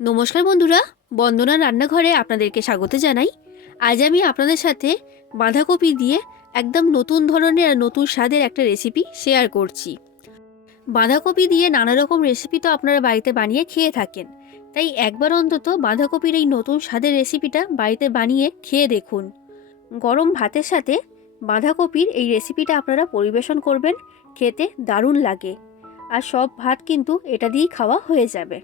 নমস্কার বন্ধুরা, বন্দনা রান্নাঘরে আপনাদেরকে স্বাগত জানাই। আজ আমি আপনাদের সাথে বাঁধাকপি দিয়ে একদম নতুন ধরনের আর নতুন স্বাদের একটা রেসিপি শেয়ার করছি। বাঁধাকপি দিয়ে নানা রকম রেসিপি তো আপনারা বাড়িতে বানিয়ে খেয়ে থাকেন। তাই একবার অন্তত বাঁধাকপির এই নতুন স্বাদের রেসিপিটা বাড়িতে বানিয়ে খেয়ে দেখুন। গরম ভাতের সাথে বাঁধাকপির এই রেসিপিটা আপনারা পরিবেশন করবেন, খেতে দারুণ লাগে। আর সব ভাত কিন্তু এটা দিয়েই খাওয়া হয়ে যাবে।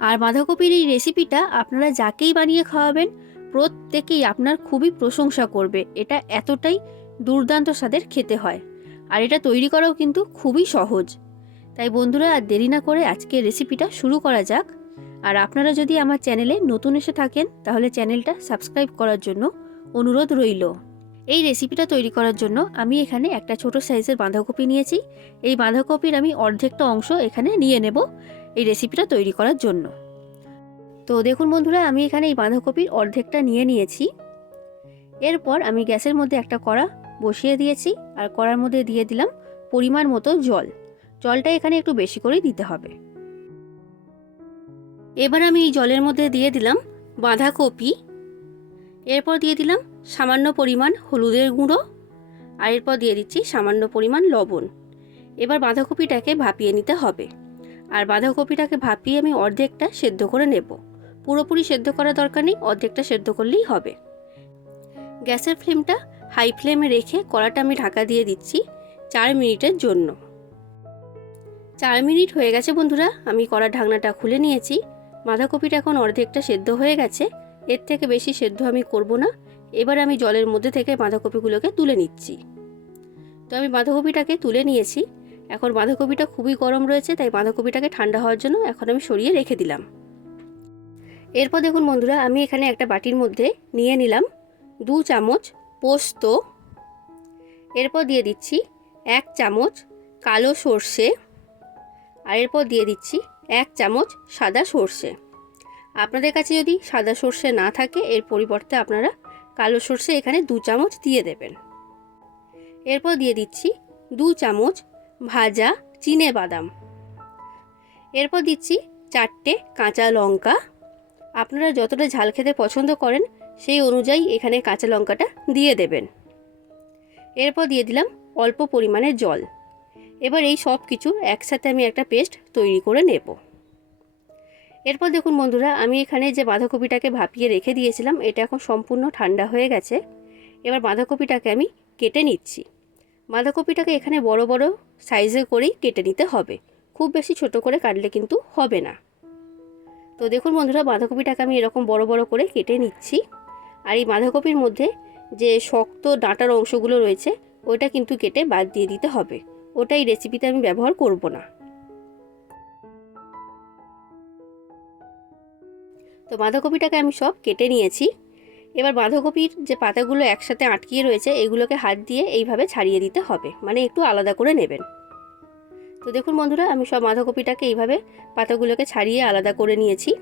আর বাঁধাকপির এই রেসিপিটা আপনারা যাকেই বানিয়ে খাওয়াবেন, প্রত্যেকেই আপনার খুবই প্রশংসা করবে। এটা এতটাই দুর্দান্ত স্বাদের খেতে হয়। আর এটা তৈরি করাও কিন্তু খুবই সহজ। তাই বন্ধুরা, আর দেরি না করে আজকে রেসিপিটা শুরু করা যাক। আর আপনারা যদি আমার চ্যানেলে নতুন এসে থাকেন, তাহলে চ্যানেলটা সাবস্ক্রাইব করার জন্য অনুরোধ রইল। এই রেসিপিটা তৈরি করার জন্য আমি এখানে একটা ছোট সাইজের বাঁধাকপি নিয়েছি। এই বাঁধাকপির আমি অর্ধেকটা অংশ এখানে নিয়ে নেব। এই রেসিপিটা তৈরি করার জন্য। তো দেখুন বন্ধুরা, আমি এখানে এই বাঁধাকপির অর্ধেকটা নিয়ে নিয়েছি। এরপর আমি গ্যাসের মধ্যে একটা কড়া বসিয়ে দিয়েছি আর কড়ার মধ্যে দিয়ে দিলাম পরিমাণ মতো জল। জলটা এখানে একটু বেশি করেই দিতে হবে। এবার আমি এই জলের মধ্যে দিয়ে দিলাম বাঁধাকপি। এরপর দিয়ে দিলাম সামান্য পরিমাণ হলুদের গুঁড়ো আর এরপর দিয়ে দিচ্ছি সামান্য পরিমাণ লবণ। এবার বাঁধাকপিটাকে ভাপিয়ে নিতে হবে। আর বাঁধাকপিটাকে ভাপিয়ে আমি অর্ধেকটা সেদ্ধ করে নেব। পুরোপুরি সেদ্ধ করা দরকার নেই, অর্ধেকটা সেদ্ধ করলেই হবে। গ্যাসের ফ্লেমটা হাই ফ্লেমে রেখে কড়াটা আমি ঢাকা দিয়ে দিচ্ছি চার মিনিটের জন্য। চার মিনিট হয়ে গেছে বন্ধুরা, আমি কড়ার ঢাকনাটা খুলে নিয়েছি। বাঁধাকপিটা এখন অর্ধেকটা সেদ্ধ হয়ে গেছে, এর থেকে বেশি সেদ্ধ আমি করব না। এবার আমি জলের মধ্যে থেকে বাঁধাকপিগুলোকে তুলে নিচ্ছি। তো আমি বাঁধাকপিটাকে তুলে নিয়েছি এখন বাঁধাকপিটা খুবই গরম রয়েছে, তাই বাঁধাকপিটাকে ঠান্ডা হওয়ার জন্য এখন আমি সরিয়ে রেখে দিলাম। এরপর দেখুন বন্ধুরা, আমি এখানে একটা বাটির মধ্যে নিয়ে নিলাম দু চামচ পোস্ত। এরপর দিয়ে দিচ্ছি এক চামচ কালো সর্ষে আর এরপর দিয়ে দিচ্ছি এক চামচ সাদা সর্ষে। আপনাদের কাছে যদি সাদা সর্ষে না থাকে, এর পরিবর্তে আপনারা কালো সর্ষে এখানে দু চামচ দিয়ে দেবেন। এরপর দিয়ে দিচ্ছি দু চামচ ভাজা চিনে বাদাম। এরপর দিচ্ছি চারটে কাঁচা লঙ্কা। আপনারা যতটা ঝাল খেতে পছন্দ করেন, সেই অনুযায়ী এখানে কাঁচা লঙ্কাটা দিয়ে দেবেন। এরপর দিয়ে দিলাম অল্প পরিমাণে জল। এবার এই সব কিছু একসাথে আমি একটা পেস্ট তৈরি করে নেব। এরপর দেখুন বন্ধুরা, আমি এখানে যে বাঁধাকপিটাকে ভাপিয়ে রেখে দিয়েছিলাম, এটা এখন সম্পূর্ণ ঠান্ডা হয়ে গেছে। এবার বাঁধাকপিটাকে আমি কেটে নিচ্ছি। বাঁধাকপিটাকে এখানে বড় বড় সাইজে করেই কেটে নিতে হবে। খুব বেশি ছোট করে কাটলে কিন্তু হবে না। তো দেখুন বন্ধুরা, বাঁধাকপিটাকে আমি এরকম বড় বড় করে কেটে নিচ্ছি। আর এই বাঁধাকপির মধ্যে যে শক্ত ডাঁটার অংশগুলো রয়েছে ওটা কিন্তু কেটে বাদ দিয়ে দিতে হবে। ওটা এই রেসিপিতে আমি ব্যবহার করব না। তো বাঁধাকপিটাকে আমি সব কেটে নিয়েছি। এবার বাঁধাকপির যে পাতাগুলো একসাথে আটকিয়ে রয়েছে, এগুলোকে হাত দিয়ে এইভাবে ছাড়িয়ে দিতে হবে। মানে একটু আলাদা করে নেবেন। তো দেখুন বন্ধুরা, আমি সব বাঁধাকপিটাকে এইভাবে পাতাগুলোকে ছাড়িয়ে আলাদা করে নিয়েছি।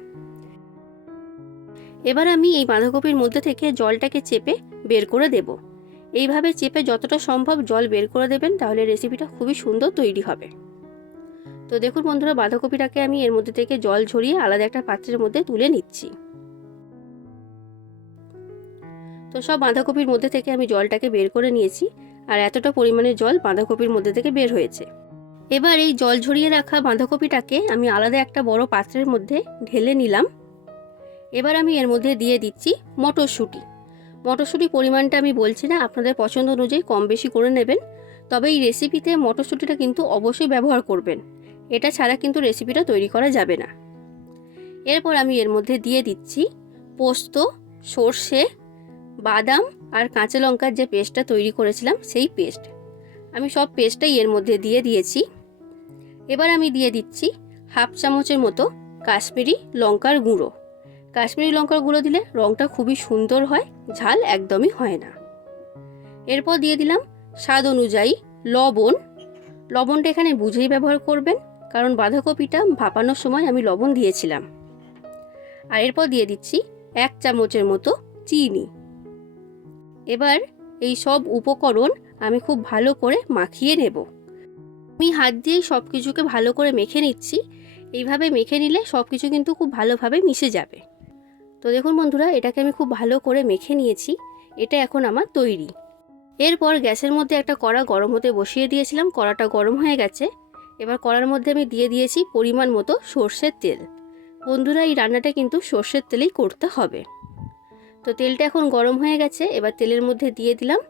এবার আমি এই বাঁধাকপির মধ্যে থেকে জলটাকে চেপে বের করে দেব। এইভাবে চেপে যতটা সম্ভব জল বের করে দেবেন, তাহলে রেসিপিটা খুবই সুন্দর তৈরি হবে। তো দেখুন বন্ধুরা, বাঁধাকপিটাকে আমি এর মধ্যে থেকে জল ঝরিয়ে আলাদা একটা পাত্রের মধ্যে তুলে নিচ্ছি। তো সব বাঁধাকপির মধ্যে থেকে আমি জলটাকে বের করে নিয়েছি আর এতটা পরিমাণে জল বাঁধাকপির মধ্যে থেকে বের হয়েছে। এবার এই জল ঝরিয়ে রাখা বাঁধাকপিটাকে আমি আলাদা একটা বড় পাত্রের মধ্যে ঢেলে নিলাম। এবার আমি এর মধ্যে দিয়ে দিচ্ছি মটরশুঁটি। মটরশুঁটি পরিমাণটা আমি বলছি না, আপনাদের পছন্দ অনুযায়ী কম বেশি করে নেবেন। তবে এই রেসিপিতে মটরশুঁটিটা কিন্তু অবশ্যই ব্যবহার করবেন। এটা ছাড়া কিন্তু রেসিপিটা তৈরি করা যাবে না। এরপর আমি এর মধ্যে দিয়ে দিচ্ছি পোস্ত, সর্ষে বাদাম আর কাঁচা লঙ্কার যে পেস্টটা তৈরি করেছিলাম, সেই পেস্ট। আমি সব পেস্টটাই এর মধ্যে দিয়ে দিয়েছি। এবার আমি দিয়ে দিচ্ছি হাফ চামচের মতো কাশ্মীরি লঙ্কার গুঁড়ো। কাশ্মীরি লঙ্কার গুঁড়ো দিলে রঙটা খুবই সুন্দর হয়, ঝাল একদমই হয় না। এরপর দিয়ে দিলাম স্বাদ অনুযায়ী লবণ। লবণটা এখানে বুঝেই ব্যবহার করবেন, কারণ বাঁধাকপিটা ভাপানোর সময় আমি লবণ দিয়েছিলাম। আর এরপর দিয়ে দিচ্ছি এক চামচের মতো চিনি। এবার এই সব উপকরণ আমি খুব ভালো করে মাখিয়ে নেব। আমি হাত দিয়েই সব কিছুকে ভালো করে মেখে নিচ্ছি। এইভাবে মেখে নিলে সব কিছু কিন্তু খুব ভালোভাবে মিশে যাবে। তো দেখুন বন্ধুরা, এটাকে আমি খুব ভালো করে মেখে নিয়েছি। এটা এখন আমার তৈরি। এরপর গ্যাসের মধ্যে একটা কড়া গরম হতে বসিয়ে দিয়েছিলাম। কড়াটা গরম হয়ে গেছে। এবার কড়ার মধ্যে আমি দিয়ে দিয়েছি পরিমাণ মতো সর্ষের তেল। বন্ধুরা, এই রান্নাটা কিন্তু সর্ষের তেলেই করতে হবে। তো তেলটা এখন গরম হয়ে গেছে, এবার তেলের মধ্যে দিয়ে দিলাম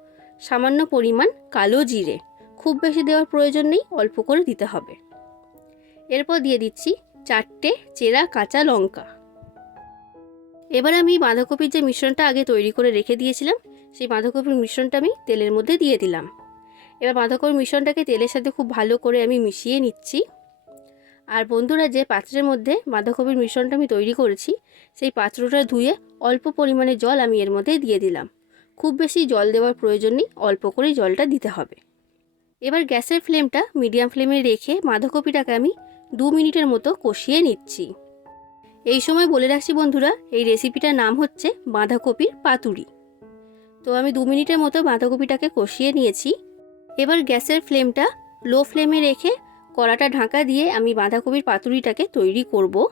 সামান্য পরিমাণ কালো জিরে। খুব বেশি দেওয়ার প্রয়োজন নেই, অল্প করে দিতে হবে। এরপর দিয়ে দিচ্ছি চারটে চেরা কাঁচা লঙ্কা। এবার আমি বাঁধাকপির যে মিশ্রণটা আগে তৈরি করে রেখে দিয়েছিলাম, সেই বাঁধাকপির মিশ্রণটা আমি তেলের মধ্যে দিয়ে দিলাম। এবার বাঁধাকপির মিশ্রণটাকে তেলের সাথে খুব ভালো করে আমি মিশিয়ে নিচ্ছি। আর বন্ধুরা যে পাত্রের মধ্যে বাঁধাকপির মিশ্রণটা আমি তৈরি করেছি, সেই পাত্রটা ধুয়ে অল্প পরিমাণে জল আমি এর মধ্যে দিয়ে দিলাম। খুব বেশি জল দেওয়ার প্রয়োজন নেই, অল্প করেই জলটা দিতে হবে। এবার গ্যাসের ফ্লেমটা মিডিয়াম ফ্লেমে রেখে বাঁধাকপিটাকে আমি দু মিনিটের মতো কষিয়ে নিচ্ছি। এই সময় বলে রাখছি বন্ধুরা, এই রেসিপিটার নাম হচ্ছে বাঁধাকপির পাতুরি। তো আমি দু মিনিটের মতো বাঁধাকপিটাকে কষিয়ে নিয়েছি। এবার গ্যাসের ফ্লেমটা লো ফ্লেমে রেখে কড়াটা ঢাকা দিয়ে আমি বাঁধাকপির পাতুরিটাকে তৈরি করব।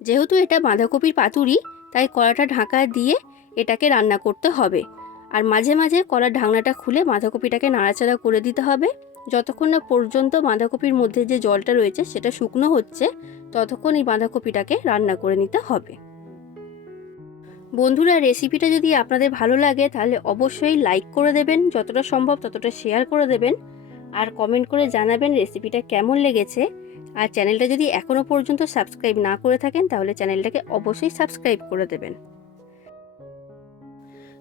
যেহেতু এটা বাঁধাকপির পাতুরি, তাই কড়াটা ঢাকা দিয়ে এটাকে রান্না করতে হবে। আর মাঝে মাঝে কড়ার ঢাকনাটা খুলে বাঁধাকপিটাকে নাড়াচাড়া করে দিতে হবে। যতক্ষণ না পর্যন্ত বাঁধাকপির মধ্যে যে জলটা রয়েছে, সেটা শুকনো হচ্ছে, ততক্ষণ এই বাঁধাকপিটাকে রান্না করে নিতে হবে। বন্ধুরা, রেসিপিটা যদি আপনাদের ভালো লাগে, তাহলে অবশ্যই লাইক করে দেবেন। যতটা সম্ভব ততটা শেয়ার করে দেবেন। আর কমেন্ট করে জানাবেন রেসিপিটা কেমন লেগেছে। আর চ্যানেলটা যদি এখনও পর্যন্ত সাবস্ক্রাইব না করে থাকেন, তাহলে চ্যানেলটাকে অবশ্যই সাবস্ক্রাইব করে দেবেন।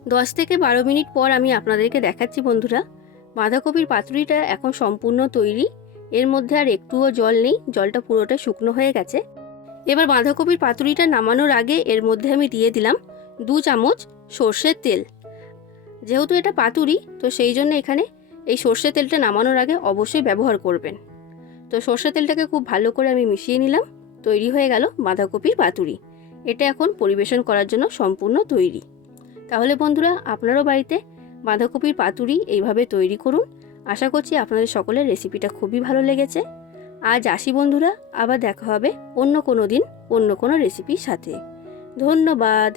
দশ থেকে বারো মিনিট পর আমি আপনাদেরকে দেখাচ্ছি বন্ধুরা, বাঁধাকপির পাতুরিটা এখন সম্পূর্ণ তৈরি। এর মধ্যে আর একটুও জল নেই, জলটা পুরোটা শুকনো হয়ে গেছে। এবার বাঁধাকপির পাতুরিটা নামানোর আগে এর মধ্যে আমি দিয়ে দিলাম দু চামচ সর্ষের তেল। যেহেতু এটা পাতুরি, তো সেই জন্য এখানে এই সর্ষে তেলটা নামানোর আগে অবশ্যই ব্যবহার করবেন। তো সর্ষে তেলটাকে খুব ভালো করে আমি মিশিয়ে নিলাম। তৈরি হয়ে গেল বাঁধাকপির পাতুরি এটা এখন পরিবেশন করার জন্য সম্পূর্ণ তৈরি। তাহলে বন্ধুরা, আপনারও বাড়িতে বাঁধাকপির পাতুরি এইভাবে তৈরি করুন। আশা করছি আপনাদের সকলের রেসিপিটা খুবই ভালো লেগেছে। আজ আসি বন্ধুরা, আবার দেখা হবে অন্য কোনো দিন অন্য কোনো রেসিপির সাথে। ধন্যবাদ।